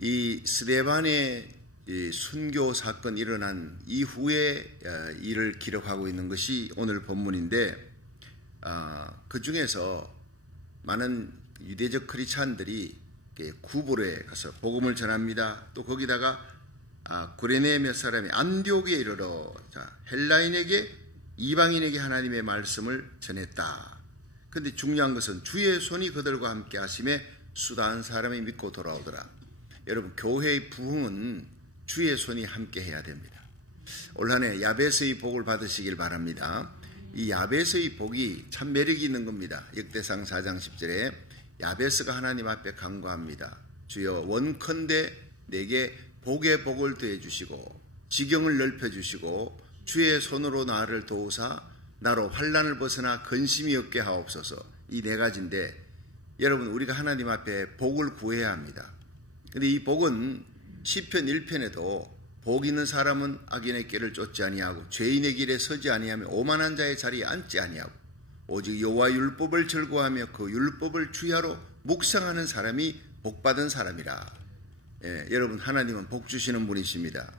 이 스데반의 순교 사건 일어난 이후의 일을 기록하고 있는 것이 오늘 본문인데, 그 중에서 많은 유대적 크리스찬들이 구브로에 가서 복음을 전합니다. 또 거기다가 구레네 몇 사람이 안디옥에 이르러 헬라인에게 이방인에게 하나님의 말씀을 전했다. 그런데 중요한 것은 주의 손이 그들과 함께 하심에 수다한 사람이 믿고 돌아오더라. 여러분, 교회의 부흥은 주의 손이 함께 해야 됩니다. 올 한 해 야베스의 복을 받으시길 바랍니다. 이 야베스의 복이 참 매력이 있는 겁니다. 역대상 4장 10절에 야베스가 하나님 앞에 간구합니다. 주여, 원컨대 내게 복의 복을 더해 주시고 지경을 넓혀 주시고 주의 손으로 나를 도우사 나로 환난을 벗어나 근심이 없게 하옵소서. 이 네 가지인데, 여러분, 우리가 하나님 앞에 복을 구해야 합니다. 근데 이 복은 시편 1편에도 복 있는 사람은 악인의 길을 쫓지 아니하고 죄인의 길에 서지 아니하며 오만한 자의 자리에 앉지 아니하고 오직 여호와 율법을 즐거워하며 그 율법을 주야로 묵상하는 사람이 복받은 사람이라. 여러분, 하나님은 복 주시는 분이십니다.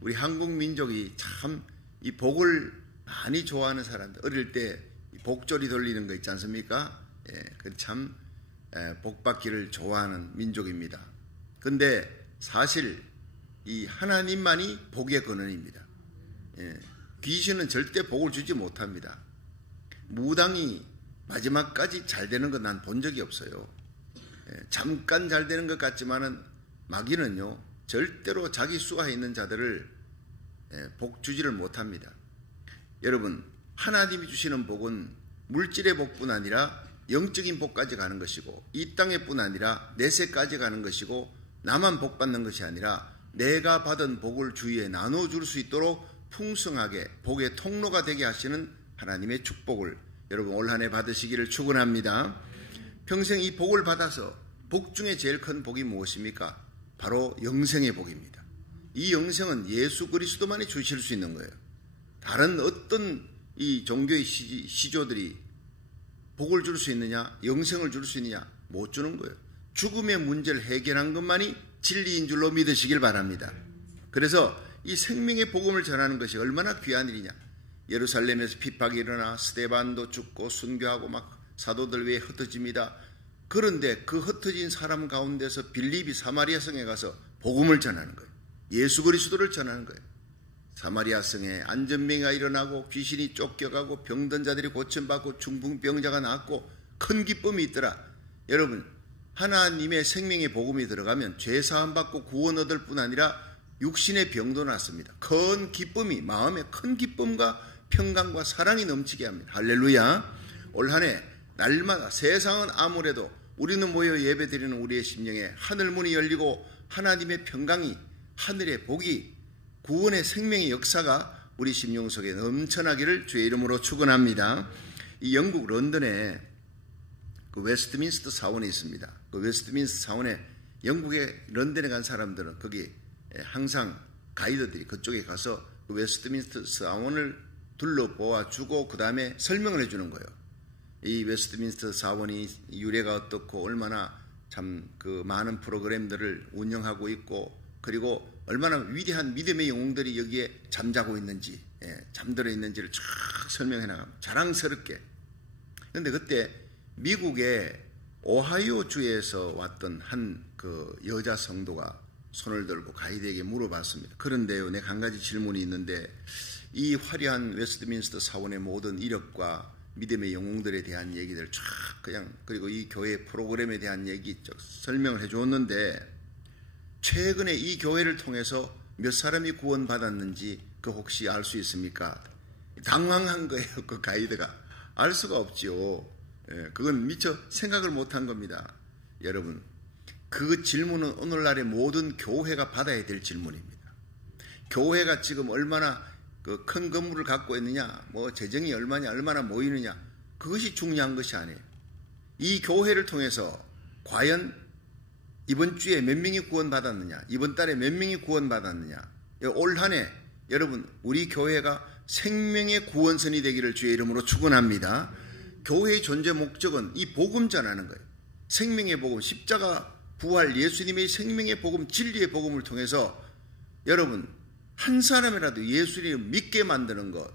우리 한국 민족이 참 이 복을 많이 좋아하는 사람들, 어릴 때 복조리 돌리는 거 있지 않습니까? 그 참 복받기를 좋아하는 민족입니다. 근데 사실 이 하나님만이 복의 근원입니다. 귀신은 절대 복을 주지 못합니다. 무당이 마지막까지 잘 되는 건 난 본 적이 없어요. 잠깐 잘 되는 것 같지만은 마귀는요, 절대로 자기 수하에 있는 자들을 복 주지를 못합니다. 여러분, 하나님이 주시는 복은 물질의 복뿐 아니라 영적인 복까지 가는 것이고, 이 땅의 뿐 아니라 내세까지 가는 것이고, 나만 복 받는 것이 아니라 내가 받은 복을 주위에 나눠줄 수 있도록 풍성하게 복의 통로가 되게 하시는 하나님의 축복을 여러분 올 한 해 받으시기를 축원합니다. 평생 이 복을 받아서 복 중에 제일 큰 복이 무엇입니까? 바로 영생의 복입니다. 이 영생은 예수 그리스도만이 주실 수 있는 거예요. 다른 어떤 이 종교의 시조들이 복을 줄 수 있느냐, 영생을 줄 수 있느냐, 못 주는 거예요. 죽음의 문제를 해결한 것만이 진리인 줄로 믿으시길 바랍니다. 그래서 이 생명의 복음을 전하는 것이 얼마나 귀한 일이냐. 예루살렘에서 핍박이 일어나 스데반도 죽고 순교하고 막 사도들 외에 흩어집니다. 그런데 그 흩어진 사람 가운데서 빌립이 사마리아 성에 가서 복음을 전하는 거예요. 예수 그리스도를 전하는 거예요. 사마리아 성에 안전병이가 일어나고 귀신이 쫓겨가고 병든 자들이 고침받고 중풍병자가 낫고 큰 기쁨이 있더라. 여러분, 하나님의 생명의 복음이 들어가면 죄사함 받고 구원 얻을 뿐 아니라 육신의 병도 낫습니다. 큰 기쁨이, 마음에 큰 기쁨과 평강과 사랑이 넘치게 합니다. 할렐루야. 올 한 해 날마다 세상은 아무래도 우리는 모여 예배드리는 우리의 심령에 하늘문이 열리고 하나님의 평강이, 하늘의 복이, 구원의 생명의 역사가 우리 심령 속에 넘쳐나기를 주의 이름으로 축원합니다. 이 영국 런던에 그 웨스트민스터 사원이 있습니다. 그 웨스트민스터 사원에 영국의 런던에 간 사람들은 거기 항상 가이드들이 그쪽에 가서 그 웨스트민스터 사원을 둘러보아 주고 그 다음에 설명을 해주는 거예요. 이 웨스트민스터 사원이 유래가 어떻고 얼마나 참 그 많은 프로그램들을 운영하고 있고, 그리고 얼마나 위대한 믿음의 영웅들이 여기에 잠자고 있는지, 잠들어 있는지를 쫙 설명해 나갑니다. 자랑스럽게. 그런데 그때 미국의 오하이오 주에서 왔던 한 그 여자 성도가 손을 들고 가이드에게 물어봤습니다. 그런데요, 내가 한 가지 질문이 있는데, 이 화려한 웨스트민스터 사원의 모든 이력과 믿음의 영웅들에 대한 얘기들 쫙 그냥, 그리고 이 교회 프로그램에 대한 얘기 쭉 설명을 해줬는데, 최근에 이 교회를 통해서 몇 사람이 구원받았는지 그 혹시 알 수 있습니까? 당황한 거예요. 그 가이드가. 알 수가 없지요. 그건 미처 생각을 못한 겁니다. 여러분, 그 질문은 오늘날의 모든 교회가 받아야 될 질문입니다. 교회가 지금 얼마나 그 큰 건물을 갖고 있느냐, 뭐 재정이 얼마냐, 얼마나 모이느냐, 그것이 중요한 것이 아니에요. 이 교회를 통해서 과연 이번 주에 몇 명이 구원받았느냐, 이번 달에 몇 명이 구원받았느냐. 올 한 해 여러분, 우리 교회가 생명의 구원선이 되기를 주의 이름으로 축원합니다. 교회의 존재 목적은 이 복음 전하는 거예요. 생명의 복음, 십자가 부활 예수님의 생명의 복음, 진리의 복음을 통해서 여러분 한 사람이라도 예수님을 믿게 만드는 것,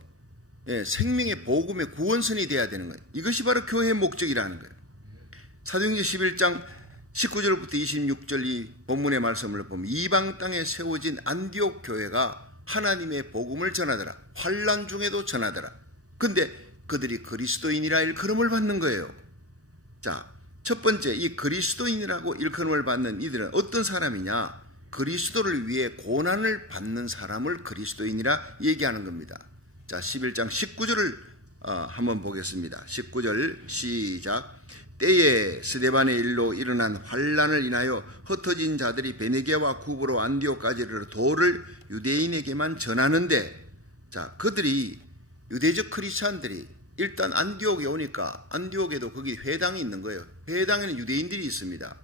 생명의 복음의 구원선이 되어야 되는 거예요. 이것이 바로 교회의 목적이라는 거예요. 사도행전 11장 19절부터 26절 이 본문의 말씀을 보면 이방 땅에 세워진 안디옥 교회가 하나님의 복음을 전하더라. 환난 중에도 전하더라. 근데 그들이 그리스도인이라 일컬음을 받는 거예요. 자, 첫 번째 이 그리스도인이라고 일컬음을 받는 이들은 어떤 사람이냐? 그리스도를 위해 고난을 받는 사람을 그리스도인이라 얘기하는 겁니다. 자, 11장 19절을 한번 보겠습니다. 19절 시작. 때에 스데반의 일로 일어난 환난을 인하여 흩어진 자들이 베네게와 구브로 안디옥까지 이르러 도를 유대인에게만 전하는데, 자, 그들이 유대적 크리스찬들이 일단 안디옥에 오니까 안디옥에도 거기 회당이 있는 거예요. 회당에는 유대인들이 있습니다.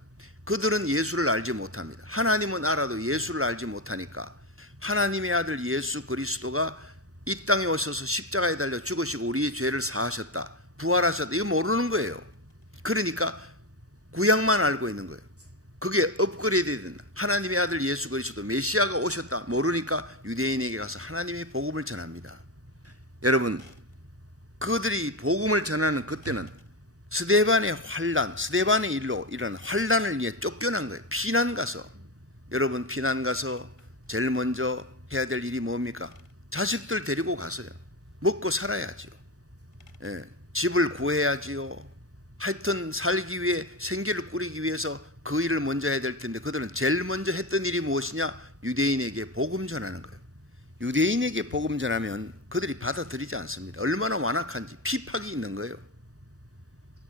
그들은 예수를 알지 못합니다. 하나님은 알아도 예수를 알지 못하니까 하나님의 아들 예수 그리스도가 이 땅에 오셔서 십자가에 달려 죽으시고 우리의 죄를 사하셨다, 부활하셨다, 이거 모르는 거예요. 그러니까 구약만 알고 있는 거예요. 그게 업그레이드된 하나님의 아들 예수 그리스도 메시아가 오셨다 모르니까 유대인에게 가서 하나님의 복음을 전합니다. 여러분, 그들이 복음을 전하는 그때는 스데반의 환난, 스데반의 일로 이런 환난을 위해 쫓겨난 거예요. 피난 가서. 여러분, 피난 가서 제일 먼저 해야 될 일이 뭡니까? 자식들 데리고 가서요. 먹고 살아야지요. 집을 구해야지요. 하여튼 살기 위해, 생계를 꾸리기 위해서 그 일을 먼저 해야 될 텐데 그들은 제일 먼저 했던 일이 무엇이냐? 유대인에게 복음 전하는 거예요. 유대인에게 복음 전하면 그들이 받아들이지 않습니다. 얼마나 완악한지 핍박이 있는 거예요.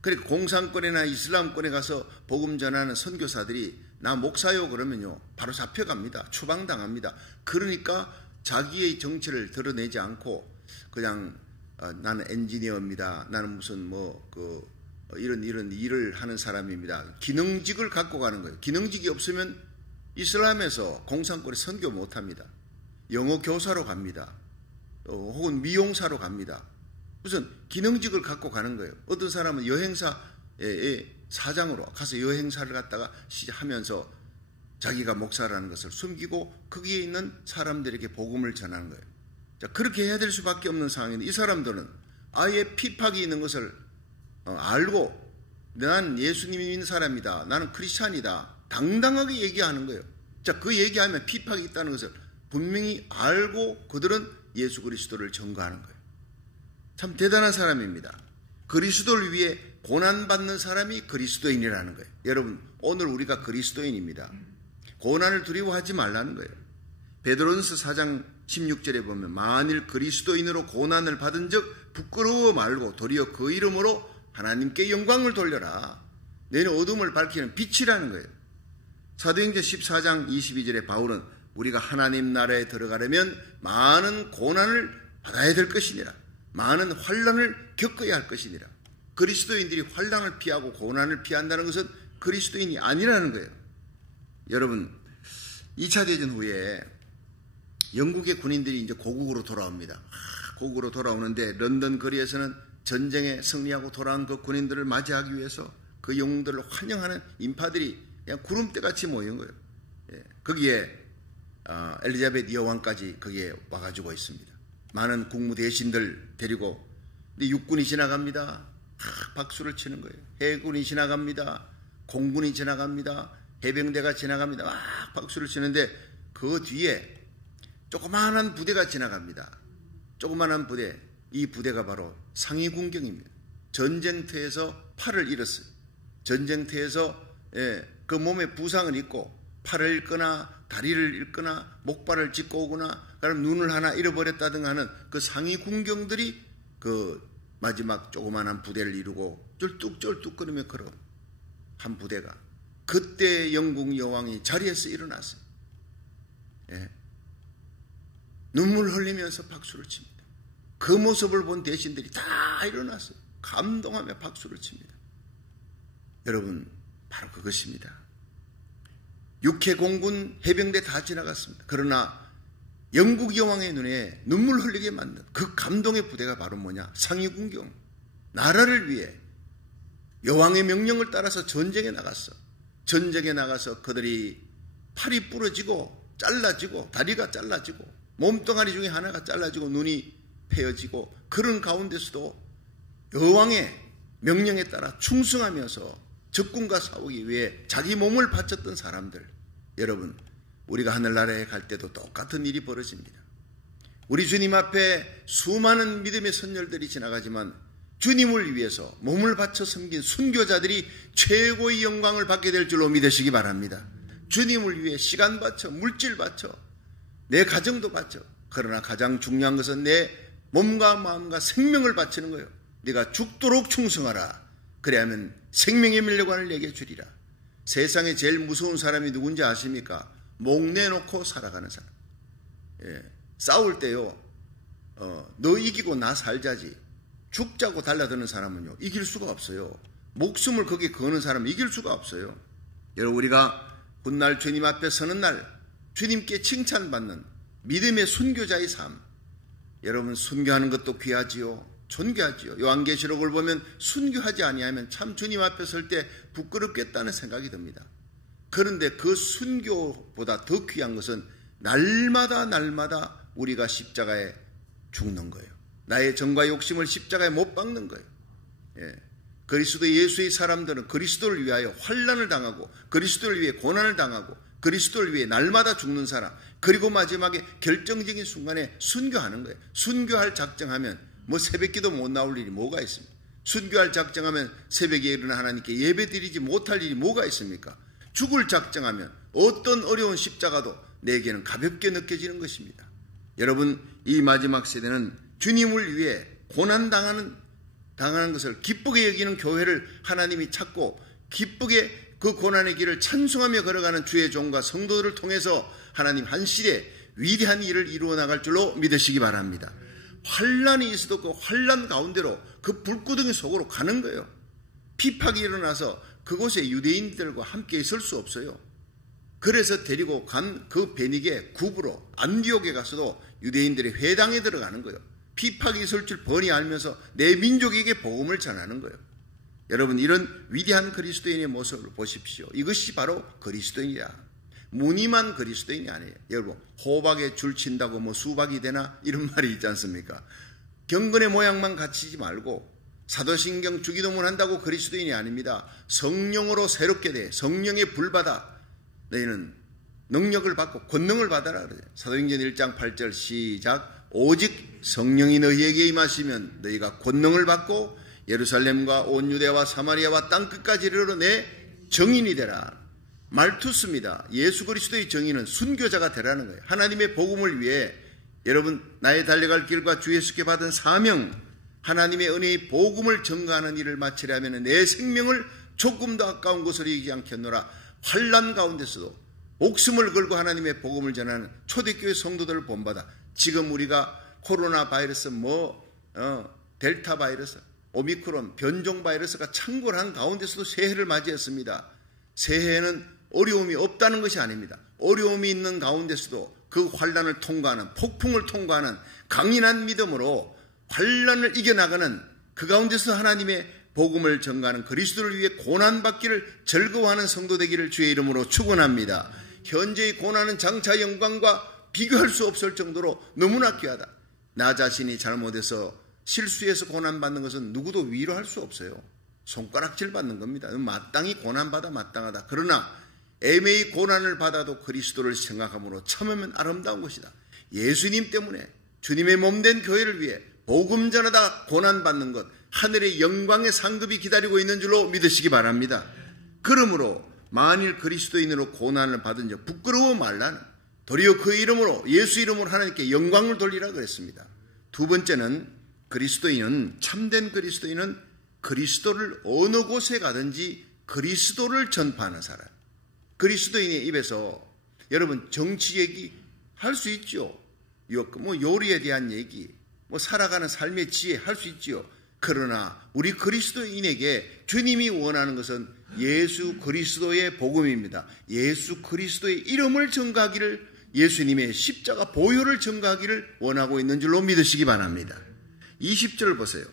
그러니까 공산권이나 이슬람권에 가서 복음 전하는 선교사들이 나 목사요 그러면요 바로 잡혀갑니다. 추방당합니다. 그러니까 자기의 정체를 드러내지 않고 그냥 나는 엔지니어입니다. 나는 무슨 이런 일을 하는 사람입니다. 기능직을 갖고 가는 거예요. 기능직이 없으면 이슬람에서 공산권에 선교 못합니다. 영어 교사로 갑니다. 혹은 미용사로 갑니다. 무슨 기능직을 갖고 가는 거예요. 어떤 사람은 여행사의 사장으로 가서 여행사를 갖다가 하면서 자기가 목사라는 것을 숨기고 거기에 있는 사람들에게 복음을 전하는 거예요. 자, 그렇게 해야 될 수밖에 없는 상황인데 이 사람들은 아예 핍박이 있는 것을 알고 난 예수님이 믿는 사람이다. 나는 크리스찬이다. 당당하게 얘기하는 거예요. 자, 그 얘기하면 핍박이 있다는 것을 분명히 알고 그들은 예수 그리스도를 전거하는 거예요. 참 대단한 사람입니다. 그리스도를 위해 고난받는 사람이 그리스도인이라는 거예요. 여러분, 오늘 우리가 그리스도인입니다. 고난을 두려워하지 말라는 거예요. 베드로전서 4장 16절에 보면 만일 그리스도인으로 고난을 받은 적 부끄러워 말고 도리어 그 이름으로 하나님께 영광을 돌려라. 너희는 어둠을 밝히는 빛이라는 거예요. 사도행전 14장 22절에 바울은 우리가 하나님 나라에 들어가려면 많은 고난을 받아야 될 것이니라. 많은 환난을 겪어야 할 것이니라. 그리스도인들이 환난을 피하고 고난을 피한다는 것은 그리스도인이 아니라는 거예요. 여러분, 2차 대전 후에 영국의 군인들이 이제 고국으로 돌아옵니다. 고국으로 돌아오는데 런던 거리에서는 전쟁에 승리하고 돌아온 그 군인들을 맞이하기 위해서 그 영웅들을 환영하는 인파들이 그냥 구름대같이 모인 거예요. 거기에 엘리자베트 여왕까지 거기에 와가지고 있습니다. 많은 국무대신들 데리고. 근데 육군이 지나갑니다. 박수를 치는 거예요. 해군이 지나갑니다. 공군이 지나갑니다. 해병대가 지나갑니다. 막 박수를 치는데 그 뒤에 조그마한 부대가 지나갑니다. 조그마한 부대. 이 부대가 바로 상위군경입니다. 전쟁터에서 팔을 잃었어요. 전쟁터에서 그 몸에 부상을 입고 팔을 잃거나 다리를 잃거나 목발을 짚고 오거나 그럼 눈을 하나 잃어버렸다든가 하는 그 상위군경들이 그 마지막 조그마한 부대를 이루고 쫄뚝쫄뚝거리며 걸어 한 부대가. 그때 영국 여왕이 자리에서 일어났어요. 눈물 흘리면서 박수를 칩니다. 그 모습을 본 대신들이 다 일어났어요. 감동하며 박수를 칩니다. 여러분, 바로 그것입니다. 육해 공군 해병대 다 지나갔습니다. 그러나 영국 여왕의 눈에 눈물 흘리게 만든 그 감동의 부대가 바로 뭐냐? 상위군경. 나라를 위해 여왕의 명령을 따라서 전쟁에 나갔어. 전쟁에 나가서 그들이 팔이 부러지고 잘라지고 다리가 잘라지고 몸뚱아리 중에 하나가 잘라지고 눈이 패여지고 그런 가운데서도 여왕의 명령에 따라 충성하면서 적군과 싸우기 위해 자기 몸을 바쳤던 사람들, 여러분, 우리가 하늘나라에 갈 때도 똑같은 일이 벌어집니다. 우리 주님 앞에 수많은 믿음의 선열들이 지나가지만 주님을 위해서 몸을 바쳐 섬긴 순교자들이 최고의 영광을 받게 될 줄로 믿으시기 바랍니다. 주님을 위해 시간 바쳐, 물질 바쳐, 내 가정도 바쳐. 그러나 가장 중요한 것은 내 몸과 마음과 생명을 바치는 거예요. 네가 죽도록 충성하라. 그래야면 생명의 멸류관을 내게 주리라. 세상에 제일 무서운 사람이 누군지 아십니까? 목 내놓고 살아가는 사람. 싸울 때요, 너 이기고 나 살자지. 죽자고 달라드는 사람은요, 이길 수가 없어요. 목숨을 거기에 거는 사람은 이길 수가 없어요. 여러분, 우리가 훗날 주님 앞에 서는 날 주님께 칭찬받는 믿음의 순교자의 삶, 여러분, 순교하는 것도 귀하지요, 존귀하지요. 요한계시록을 보면 순교하지 아니하면 참 주님 앞에 설 때 부끄럽겠다는 생각이 듭니다. 그런데 그 순교보다 더 귀한 것은 날마다 우리가 십자가에 죽는 거예요. 나의 정과 욕심을 십자가에 못 박는 거예요. 그리스도 예수의 사람들은 그리스도를 위하여 환난을 당하고 그리스도를 위해 고난을 당하고 그리스도를 위해 날마다 죽는 사람, 그리고 마지막에 결정적인 순간에 순교하는 거예요. 순교할 작정하면 뭐 새벽기도 못 나올 일이 뭐가 있습니까? 순교할 작정하면 새벽에 일어나 하나님께 예배 드리지 못할 일이 뭐가 있습니까? 죽을 작정하면 어떤 어려운 십자가도 내게는 가볍게 느껴지는 것입니다. 여러분, 이 마지막 세대는 주님을 위해 고난당하는 것을 기쁘게 여기는 교회를 하나님이 찾고 기쁘게 그 고난의 길을 찬송하며 걸어가는 주의 종과 성도들을 통해서 하나님 한 시대 위대한 일을 이루어 나갈 줄로 믿으시기 바랍니다. 환란이 있어도 그 환란 가운데로 그 불구덩이 속으로 가는 거예요. 핍박이 일어나서 그곳에 유대인들과 함께 있을 수 없어요. 그래서 데리고 간 그 베니게 굽으로 안디옥에 가서도 유대인들이 회당에 들어가는 거예요. 핍박이 있을 줄 뻔히 알면서 내 민족에게 복음을 전하는 거예요. 여러분, 이런 위대한 그리스도인의 모습을 보십시오. 이것이 바로 그리스도인이야. 무늬만 그리스도인이 아니에요. 여러분, 호박에 줄 친다고 뭐 수박이 되나? 이런 말이 있지 않습니까? 경건의 모양만 갖추지 말고 사도신경 주기도문 한다고 그리스도인이 아닙니다. 성령으로 새롭게 돼. 성령의 불받아 너희는 능력을 받고 권능을 받아라. 그래요. 사도행전 1장 8절 시작. 오직 성령이 너희에게 임하시면 너희가 권능을 받고 예루살렘과 온 유대와 사마리아와 땅끝까지 이르러 내 정인이 되라. 말투습니다. 예수 그리스도의 정의는 순교자가 되라는 거예요. 하나님의 복음을 위해 여러분, 나의 달려갈 길과 주 예수께 받은 사명, 하나님의 은혜의 복음을 전가하는 일을 마치려면 내 생명을 조금도 아까운 것으로 여기지 않겠노라. 환난 가운데서도 목숨을 걸고 하나님의 복음을 전하는 초대교회 성도들을 본받아 지금 우리가 코로나 바이러스 델타 바이러스, 오미크론, 변종 바이러스가 창궐한 가운데서도 새해를 맞이했습니다. 새해에는 어려움이 없다는 것이 아닙니다. 어려움이 있는 가운데서도 그 환난을 통과하는, 폭풍을 통과하는 강인한 믿음으로 환난을 이겨나가는 그 가운데서 하나님의 복음을 전가하는 그리스도를 위해 고난받기를 즐거워하는 성도 되기를 주의 이름으로 축원합니다. 현재의 고난은 장차 영광과 비교할 수 없을 정도로 너무나 귀하다. 나 자신이 잘못해서 실수해서 고난받는 것은 누구도 위로할 수 없어요. 손가락질 받는 겁니다. 마땅히 고난받아 마땅하다. 그러나 애매히 고난을 받아도 그리스도를 생각함으로 참으면 아름다운 것이다. 예수님 때문에 주님의 몸된 교회를 위해 복음 전하다 고난받는 것, 하늘의 영광의 상급이 기다리고 있는 줄로 믿으시기 바랍니다. 그러므로 만일 그리스도인으로 고난을 받은 적 부끄러워 말라는, 도리어 그 이름으로, 예수 이름으로 하나님께 영광을 돌리라 그랬습니다. 두 번째는 그리스도인은, 참된 그리스도인은 그리스도를 어느 곳에 가든지 그리스도를 전파하는 사람. 그리스도인의 입에서 여러분 정치 얘기 할 수 있죠. 뭐 요리에 대한 얘기, 뭐 살아가는 삶의 지혜 할 수 있지요. 그러나 우리 그리스도인에게 주님이 원하는 것은 예수 그리스도의 복음입니다. 예수 그리스도의 이름을 전가하기를, 예수님의 십자가 보혈을 전가하기를 원하고 있는 줄로 믿으시기 바랍니다. 20절 보세요.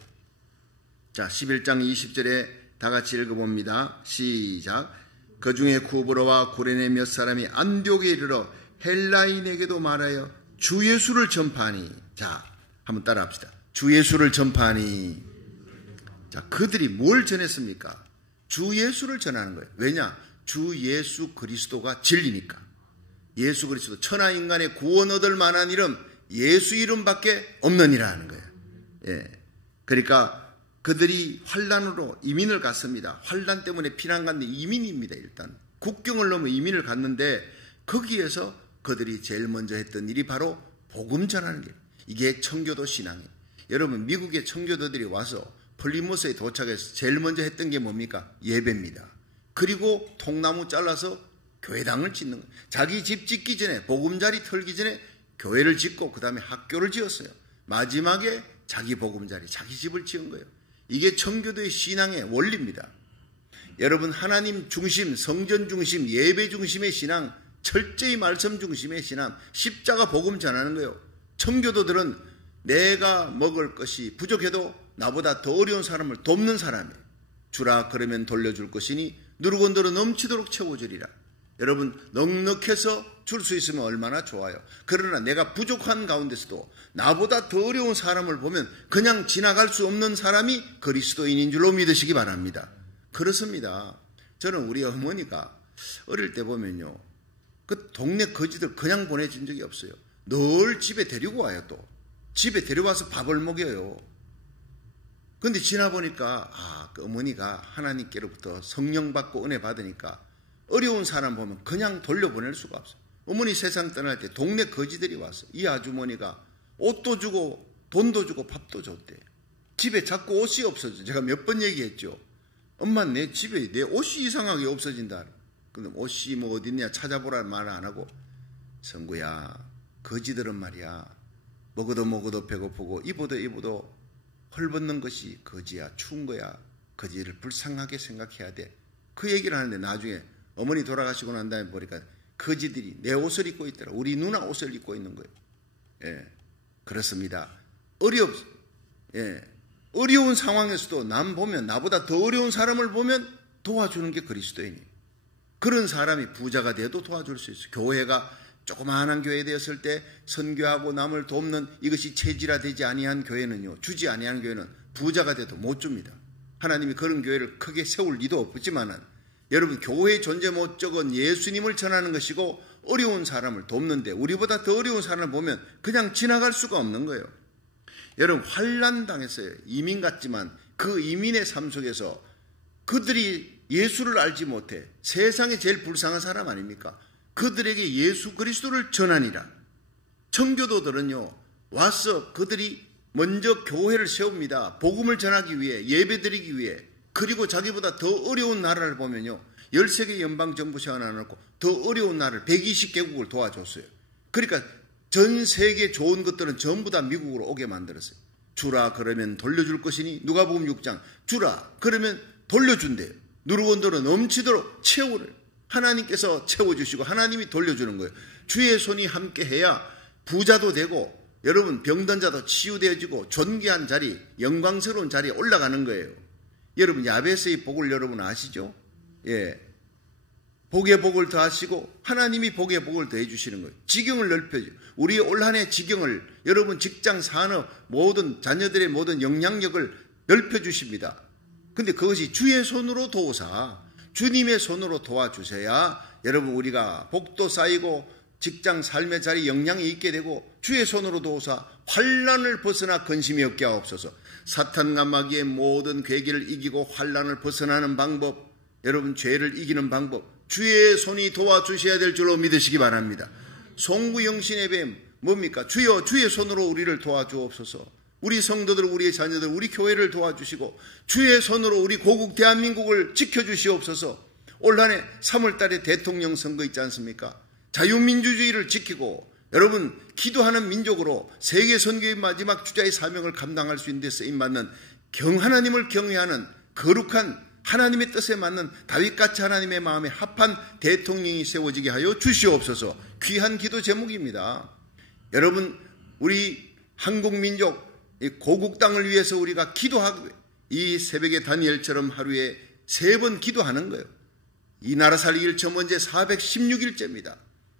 자, 11장 20절에 다 같이 읽어봅니다. 시작. 그 중에 구브로와 구레네 몇 사람이 안디옥에 이르러 헬라인에게도 말하여 주 예수를 전파하니. 자, 한번 따라합시다. 주 예수를 전파하니. 자, 그들이 뭘 전했습니까? 주 예수를 전하는 거예요. 왜냐? 주 예수 그리스도가 진리니까. 예수 그리스도 천하인간의 구원 얻을 만한 이름 예수 이름밖에 없느니라 하는 거예요. 예. 그러니까 그들이 환란으로 이민을 갔습니다. 환란 때문에 피난 갔는데 이민입니다. 일단 국경을 넘어 이민을 갔는데 거기에서 그들이 제일 먼저 했던 일이 바로 복음 전하는 일. 이게 청교도 신앙이에요. 여러분 미국의 청교도들이 와서 플리모스에 도착해서 제일 먼저 했던 게 뭡니까? 예배입니다. 그리고 통나무 잘라서 교회당을 짓는 거예요. 자기 집 짓기 전에 보금자리 털기 전에 교회를 짓고 그 다음에 학교를 지었어요. 마지막에 자기 보금자리 자기 집을 지은 거예요. 이게 청교도의 신앙의 원리입니다. 여러분 하나님 중심, 성전 중심, 예배 중심의 신앙, 철저히 말씀 중심의 신앙, 십자가 복음 전하는 거예요. 청교도들은 내가 먹을 것이 부족해도 나보다 더 어려운 사람을 돕는 사람이에요. 주라 그러면 돌려줄 것이니 누르곤 들어 넘치도록 채워주리라. 여러분 넉넉해서 줄 수 있으면 얼마나 좋아요. 그러나 내가 부족한 가운데서도 나보다 더 어려운 사람을 보면 그냥 지나갈 수 없는 사람이 그리스도인인 줄로 믿으시기 바랍니다. 그렇습니다. 저는 우리 어머니가 어릴 때 보면요, 그 동네 거지들 그냥 보내준 적이 없어요. 늘 집에 데리고 와요. 또 집에 데려와서 밥을 먹여요. 근데 지나보니까 그 어머니가 하나님께로부터 성령 받고 은혜 받으니까 어려운 사람 보면 그냥 돌려보낼 수가 없어요. 어머니 세상 떠날 때 동네 거지들이 와서 이 아주머니가 옷도 주고 돈도 주고 밥도 줬대요. 집에 자꾸 옷이 없어져. 제가 몇 번 얘기했죠. 엄마 내 집에 내 옷이 이상하게 없어진다. 그럼 옷이 뭐 어딨냐 찾아보라는 말 안 하고, 성구야 거지들은 말이야 먹어도 배고프고 입어도 헐벗는 것이 거지야. 추운 거야. 거지를 불쌍하게 생각해야 돼. 그 얘기를 하는데 나중에 어머니 돌아가시고 난 다음에 보니까 거지들이 내 옷을 입고 있더라. 우리 누나 옷을 입고 있는 거예요. 예, 그렇습니다. 어려운 상황에서도 남 보면, 나보다 더 어려운 사람을 보면 도와주는 게 그리스도인이에요. 그런 사람이 부자가 돼도 도와줄 수 있어요. 교회가 조그마한 교회 되었을 때 선교하고 남을 돕는 이것이 체질화되지 아니한 교회는요, 주지 아니한 교회는 부자가 돼도 못 줍니다. 하나님이 그런 교회를 크게 세울 리도 없지만은, 여러분 교회의 존재 목적은 예수님을 전하는 것이고 어려운 사람을 돕는데 우리보다 더 어려운 사람을 보면 그냥 지나갈 수가 없는 거예요. 여러분 환난 당했어요. 이민 같지만 그 이민의 삶 속에서 그들이 예수를 알지 못해 세상에 제일 불쌍한 사람 아닙니까? 그들에게 예수 그리스도를 전하니라. 청교도들은요 와서 그들이 먼저 교회를 세웁니다. 복음을 전하기 위해, 예배드리기 위해. 그리고 자기보다 더 어려운 나라를 보면요 13개 연방정부 세워놔놓고 더 어려운 나라를 120개국을 도와줬어요. 그러니까 전 세계 좋은 것들은 전부 다 미국으로 오게 만들었어요. 주라 그러면 돌려줄 것이니, 누가복음 6장 주라 그러면 돌려준대요. 누르곤도로 넘치도록 채우래. 하나님께서 채워주시고 하나님이 돌려주는 거예요. 주의 손이 함께해야 부자도 되고 여러분 병든 자도 치유되어지고 존귀한 자리, 영광스러운 자리에 올라가는 거예요. 여러분 야베스의 복을 여러분 아시죠? 예, 복의 복을 더하시고 하나님이 복의 복을 더해 주시는 거예요. 지경을 넓혀줘. 우리 올 한 해 지경을, 여러분 직장, 산업, 모든 자녀들의 모든 영향력을 넓혀주십니다. 근데 그것이 주의 손으로 도우사, 주님의 손으로 도와주셔야 여러분 우리가 복도 쌓이고 직장 삶의 자리 영향이 있게 되고, 주의 손으로 도우사 환난을 벗어나 근심이 없게 하옵소서. 사탄과 마귀의 모든 괴기를 이기고 환난을 벗어나는 방법, 여러분 죄를 이기는 방법, 주의 손이 도와주셔야 될 줄로 믿으시기 바랍니다. 송구영신의 뱀 뭡니까? 주여 주의 손으로 우리를 도와주옵소서. 우리 성도들, 우리의 자녀들, 우리 교회를 도와주시고 주의 손으로 우리 고국 대한민국을 지켜주시옵소서. 올 한 해 3월 달에 대통령 선거 있지 않습니까? 자유민주주의를 지키고 여러분 기도하는 민족으로 세계 선교의 마지막 주자의 사명을 감당할 수 있는 데 쓰임받는 하나님을 경외하는 거룩한 하나님의 뜻에 맞는 다윗같이 하나님의 마음에 합한 대통령이 세워지게 하여 주시옵소서. 귀한 기도 제목입니다. 여러분 우리 한국민족 고국 땅을 위해서 우리가 기도하고 이 새벽에 다니엘처럼 하루에 3번 기도하는 거예요. 이 나라 살리기를 전 제 416일째입니다.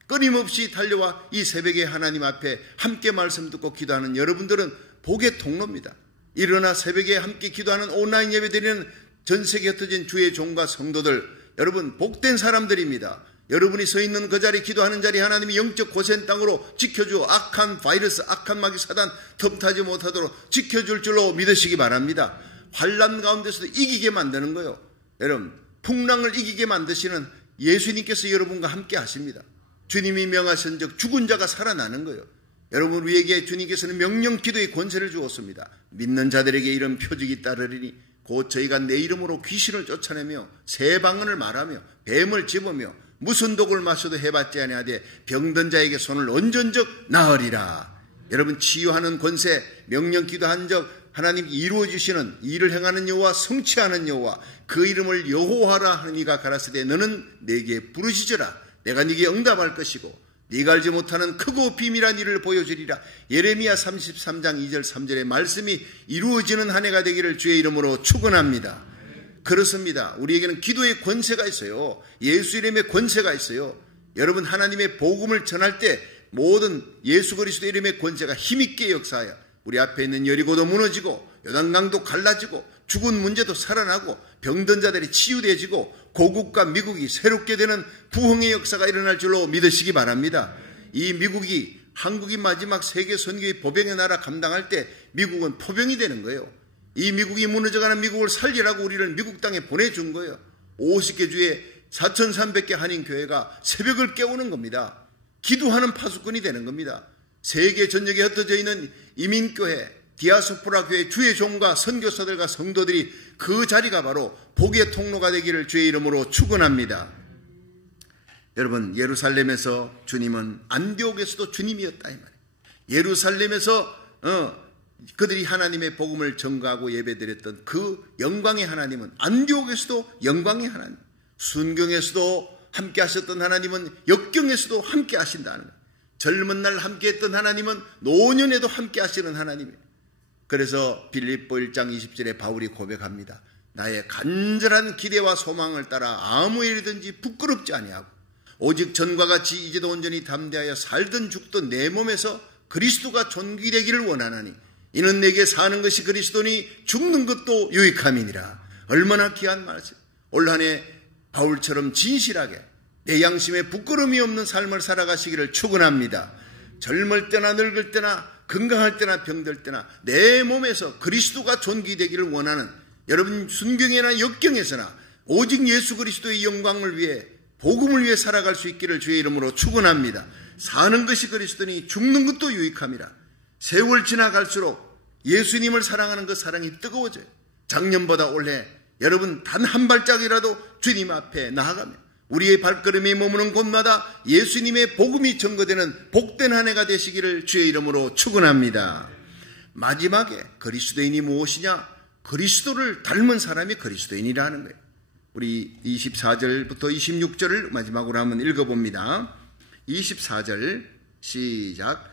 끊임없이 달려와 이 새벽에 하나님 앞에 함께 말씀 듣고 기도하는 여러분들은 복의 통로입니다. 일어나 새벽에 함께 기도하는 온라인 예배 드리는 전 세계에 흩어진 주의 종과 성도들, 여러분 복된 사람들입니다. 여러분이 서 있는 그 자리, 기도하는 자리 하나님이 영적 고센 땅으로 지켜주어 악한 바이러스, 악한 마귀 사단 틈타지 못하도록 지켜줄 줄로 믿으시기 바랍니다. 환난 가운데서도 이기게 만드는 거예요. 여러분 풍랑을 이기게 만드시는 예수님께서 여러분과 함께 하십니다. 주님이 명하신 적 죽은 자가 살아나는 거예요. 여러분 우리에게 주님께서는 명령 기도의 권세를 주었습니다. 믿는 자들에게 이런 표적이 따르리니 곧 저희가 내 이름으로 귀신을 쫓아내며 새 방언을 말하며 뱀을 집으며 무슨 독을 마셔도 해받지 아니하되 병든 자에게 손을 얹은 적 나으리라. 여러분 치유하는 권세, 명령 기도한 적 하나님 이루어 주시는 일을 행하는 여호와, 성취하는 여호와, 그 이름을 여호와라 하는 이가 가라사대 너는 내게 부르짖으라. 내가 네게 응답할 것이고 네가 알지 못하는 크고 비밀한 일을 보여주리라. 예레미야 33장 2절 3절의 말씀이 이루어지는 한 해가 되기를 주의 이름으로 축원합니다. 그렇습니다. 우리에게는 기도의 권세가 있어요. 예수 이름의 권세가 있어요. 여러분 하나님의 복음을 전할 때 모든 예수 그리스도 이름의 권세가 힘있게 역사하여 우리 앞에 있는 여리고도 무너지고 요단강도 갈라지고 죽은 문제도 살아나고 병든 자들이 치유되어지고 고국과 미국이 새롭게 되는 부흥의 역사가 일어날 줄로 믿으시기 바랍니다. 이 미국이 한국이 마지막 세계 선교의 보병의 나라 감당할 때 미국은 포병이 되는 거예요. 이 미국이 무너져가는 미국을 살리라고 우리를 미국 땅에 보내준 거예요. 50개 주에 4,300개 한인교회가 새벽을 깨우는 겁니다. 기도하는 파수꾼이 되는 겁니다. 세계 전역에 흩어져 있는 이민교회, 디아스포라 교회 주의 종과 선교사들과 성도들이 그 자리가 바로 복의 통로가 되기를 주의 이름으로 축원합니다. 여러분 예루살렘에서 주님은 안디옥에서도 주님이었다 이 말이에요. 예루살렘에서 그들이 하나님의 복음을 전가하고 예배드렸던 그 영광의 하나님은 안디옥에서도 영광의 하나님, 순경에서도 함께 하셨던 하나님은 역경에서도 함께 하신다는 거예요. 젊은 날 함께 했던 하나님은 노년에도 함께 하시는 하나님이에요. 그래서 빌립보 1장 20절에 바울이 고백합니다. 나의 간절한 기대와 소망을 따라 아무 일이든지 부끄럽지 아니하고 오직 전과 같이 이제도 온전히 담대하여 살든 죽든 내 몸에서 그리스도가 존귀되기를 원하나니 이는 내게 사는 것이 그리스도니 죽는 것도 유익함이니라. 얼마나 귀한 말씀. 올 한 해 바울처럼 진실하게 내 양심에 부끄러움이 없는 삶을 살아가시기를 축원합니다. 젊을 때나 늙을 때나 건강할 때나 병들 때나 내 몸에서 그리스도가 존귀되기를 원하는 여러분 순경이나 역경에서나 오직 예수 그리스도의 영광을 위해 복음을 위해 살아갈 수 있기를 주의 이름으로 축원합니다. 사는 것이 그리스도니 죽는 것도 유익함이라. 세월 지나갈수록 예수님을 사랑하는 그 사랑이 뜨거워져요. 작년보다 올해 여러분 단 한 발짝이라도 주님 앞에 나아가며 우리의 발걸음이 머무는 곳마다 예수님의 복음이 증거되는 복된 한 해가 되시기를 주의 이름으로 축원합니다. 마지막에 그리스도인이 무엇이냐? 그리스도를 닮은 사람이 그리스도인이라는 거예요. 우리 24절부터 26절을 마지막으로 한번 읽어봅니다. 24절 시작.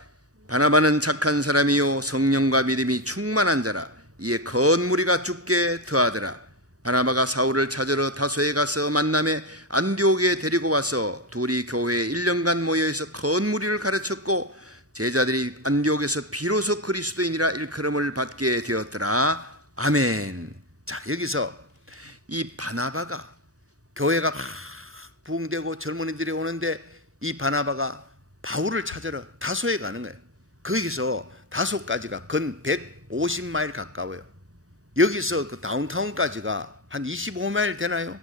바나바는 착한 사람이요 성령과 믿음이 충만한 자라. 이에 건무리가 죽게 더하더라. 바나바가 사울을 찾으러 다소에 가서 만남에 안디옥에 데리고 와서 둘이 교회에 1년간 모여있어 건무리를 가르쳤고 제자들이 안디옥에서 비로소 그리스도인이라 일컬음을 받게 되었더라. 아멘. 자, 여기서 이 바나바가 교회가 막 부흥되고 젊은이들이 오는데 이 바나바가 바울을 찾으러 다소에 가는 거예요. 거기서 다소까지가 근 150마일 가까워요. 여기서 그 다운타운까지가 한 25마일 되나요?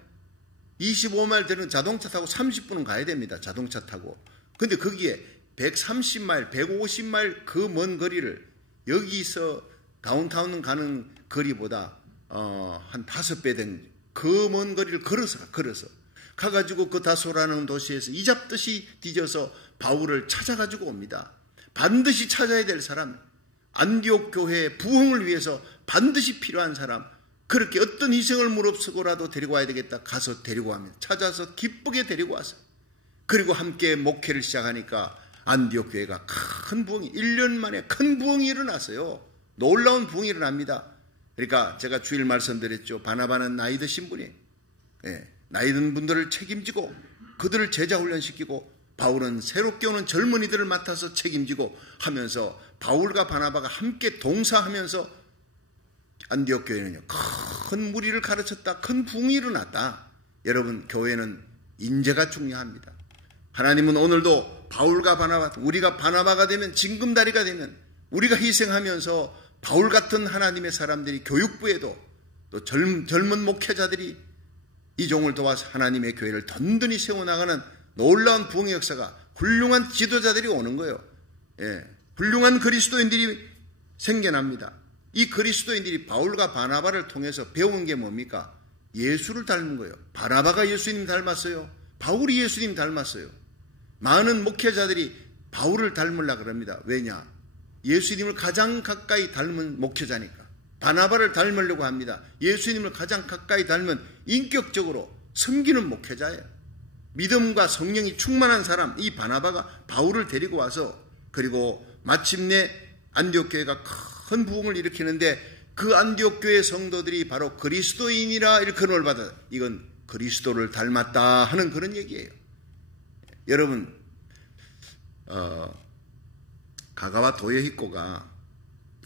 25마일 되는 자동차 타고 30분은 가야 됩니다. 자동차 타고. 근데 거기에 130마일, 150마일 그 먼 거리를 여기서 다운타운 가는 거리보다 한 5배 된 그 먼 거리를 걸어서 가가지고 그 다소라는 도시에서 이잡듯이 뒤져서 바울을 찾아가지고 옵니다. 반드시 찾아야 될 사람, 안디옥 교회의 부흥을 위해서 반드시 필요한 사람, 그렇게 어떤 희생을 무릅쓰고라도 데리고 와야 되겠다. 가서 데리고 합니다. 찾아서 기쁘게 데리고 왔어요. 그리고 함께 목회를 시작하니까 안디옥 교회가 큰 부흥이 1년 만에 큰 부흥이 일어났어요. 놀라운 부흥이 일어납니다. 그러니까 제가 주일 말씀드렸죠. 바나바는 나이 드신 분이에요. 예, 나이 든 분들을 책임지고 그들을 제자 훈련시키고 바울은 새롭게 오는 젊은이들을 맡아서 책임지고 하면서 바울과 바나바가 함께 동사하면서 안디옥 교회는요, 큰 무리를 가르쳤다. 큰 부흥이 일어났다. 여러분, 교회는 인재가 중요합니다. 하나님은 오늘도 바울과 바나바, 우리가 바나바가 되면, 징금다리가 되면 우리가 희생하면서 바울 같은 하나님의 사람들이 교육부에도 또 젊은 목회자들이 이 종을 도와서 하나님의 교회를 든든히 세워나가는 놀라운 부흥의 역사가, 훌륭한 지도자들이 오는 거예요. 훌륭한 그리스도인들이 생겨납니다. 이 그리스도인들이 바울과 바나바를 통해서 배운 게 뭡니까? 예수를 닮은 거예요. 바나바가 예수님 닮았어요. 바울이 예수님 닮았어요. 많은 목회자들이 바울을 닮으려고 그럽니다. 왜냐? 예수님을 가장 가까이 닮은 목회자니까. 바나바를 닮으려고 합니다. 예수님을 가장 가까이 닮은 인격적으로 섬기는 목회자예요. 믿음과 성령이 충만한 사람, 이 바나바가 바울을 데리고 와서, 그리고 마침내 안디옥 교회가 큰 부흥을 일으키는데, 그 안디옥 교회 성도들이 바로 그리스도인이라 일컬음을 받아, 이건 그리스도를 닮았다 하는 그런 얘기예요. 여러분, 가가와 도요히코가,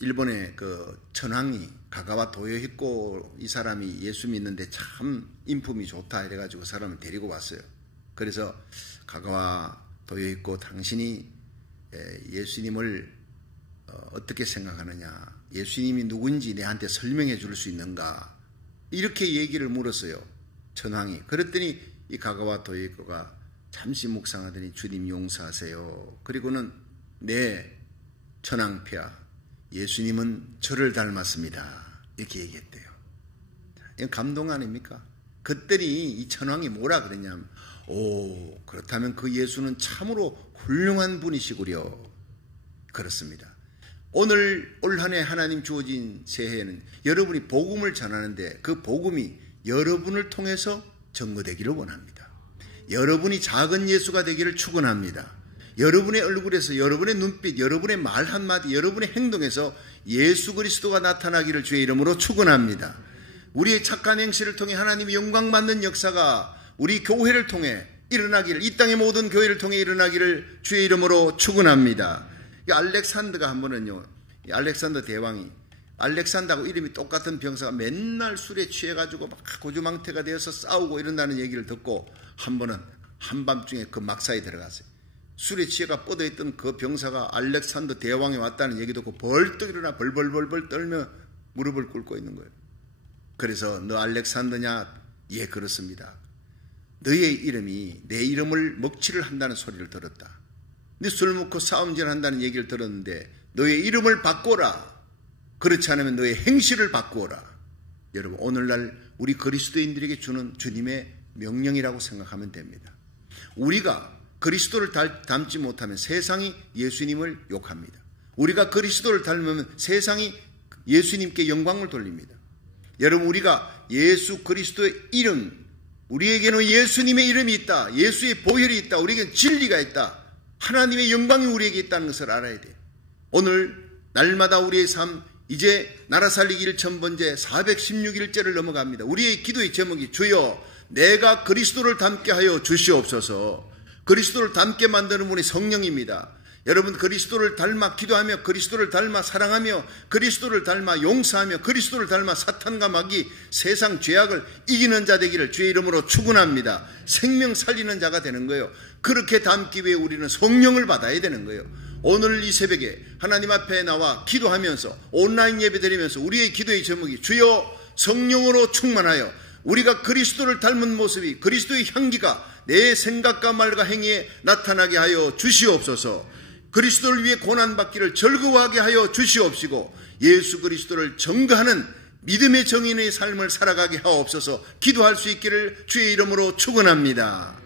일본의 그 천황이 가가와 도요히코, 이 사람이 예수 믿는데 참 인품이 좋다 이래가지고 그 사람을 데리고 왔어요. 그래서 가가와 도요히코, 당신이 예수님을 어떻게 생각하느냐, 예수님이 누군지 내한테 설명해 줄 수 있는가, 이렇게 얘기를 물었어요, 천황이. 그랬더니 이 가가와 도요히코가 잠시 묵상하더니, 주님 용서하세요. 그리고는, 네 천황폐하, 예수님은 저를 닮았습니다, 이렇게 얘기했대요. 이건 감동 아닙니까? 그랬더니 이 천황이 뭐라 그랬냐면, 오, 그렇다면 그 예수는 참으로 훌륭한 분이시구려. 그렇습니다. 오늘 올 한 해 하나님 주어진 새해에는 여러분이 복음을 전하는데, 그 복음이 여러분을 통해서 증거되기를 원합니다. 여러분이 작은 예수가 되기를 축원합니다. 여러분의 얼굴에서, 여러분의 눈빛, 여러분의 말 한마디, 여러분의 행동에서 예수 그리스도가 나타나기를 주의 이름으로 축원합니다. 우리의 착한 행실을 통해 하나님이 영광받는 역사가 우리 교회를 통해 일어나기를, 이 땅의 모든 교회를 통해 일어나기를 주의 이름으로 축원합니다. 알렉산더가 한 번은요, 알렉산더 대왕이, 알렉산더하고 이름이 똑같은 병사가 맨날 술에 취해가지고 막 고주망태가 되어서 싸우고 이런다는 얘기를 듣고, 한 번은 한밤중에 그 막사에 들어갔어요. 술에 취해가 뻗어있던 그 병사가 알렉산더 대왕이 왔다는 얘기 듣고 벌떡 일어나 벌벌벌벌 떨며 무릎을 꿇고 있는 거예요. 그래서, 너 알렉산더냐? 예, 그렇습니다. 너의 이름이 내 이름을 먹칠을 한다는 소리를 들었다. 네 술 먹고 싸움질 한다는 얘기를 들었는데 너의 이름을 바꿔라. 그렇지 않으면 너의 행실을 바꾸어라. 여러분, 오늘날 우리 그리스도인들에게 주는 주님의 명령이라고 생각하면 됩니다. 우리가 그리스도를 닮지 못하면 세상이 예수님을 욕합니다. 우리가 그리스도를 닮으면 세상이 예수님께 영광을 돌립니다. 여러분, 우리가 예수 그리스도의 이름, 우리에게는 예수님의 이름이 있다. 예수의 보혈이 있다. 우리에게는 진리가 있다. 하나님의 영광이 우리에게 있다는 것을 알아야 돼요. 오늘 날마다 우리의 삶, 이제 나라 살리기 1000번째 416일째를 넘어갑니다. 우리의 기도의 제목이, 주여 내가 그리스도를 닮게 하여 주시옵소서. 그리스도를 닮게 만드는 분이 성령입니다. 여러분, 그리스도를 닮아 기도하며, 그리스도를 닮아 사랑하며, 그리스도를 닮아 용서하며, 그리스도를 닮아 사탄과 마귀, 세상 죄악을 이기는 자 되기를 주의 이름으로 축원합니다. 생명 살리는 자가 되는 거예요. 그렇게 닮기 위해 우리는 성령을 받아야 되는 거예요. 오늘 이 새벽에 하나님 앞에 나와 기도하면서, 온라인 예배 드리면서 우리의 기도의 제목이, 주여 성령으로 충만하여 우리가 그리스도를 닮은 모습이, 그리스도의 향기가 내 생각과 말과 행위에 나타나게 하여 주시옵소서. 그리스도를 위해 고난받기를 즐거워하게 하여 주시옵시고, 예수 그리스도를 증거하는 믿음의 정인의 삶을 살아가게 하옵소서. 기도할 수 있기를 주의 이름으로 축원합니다.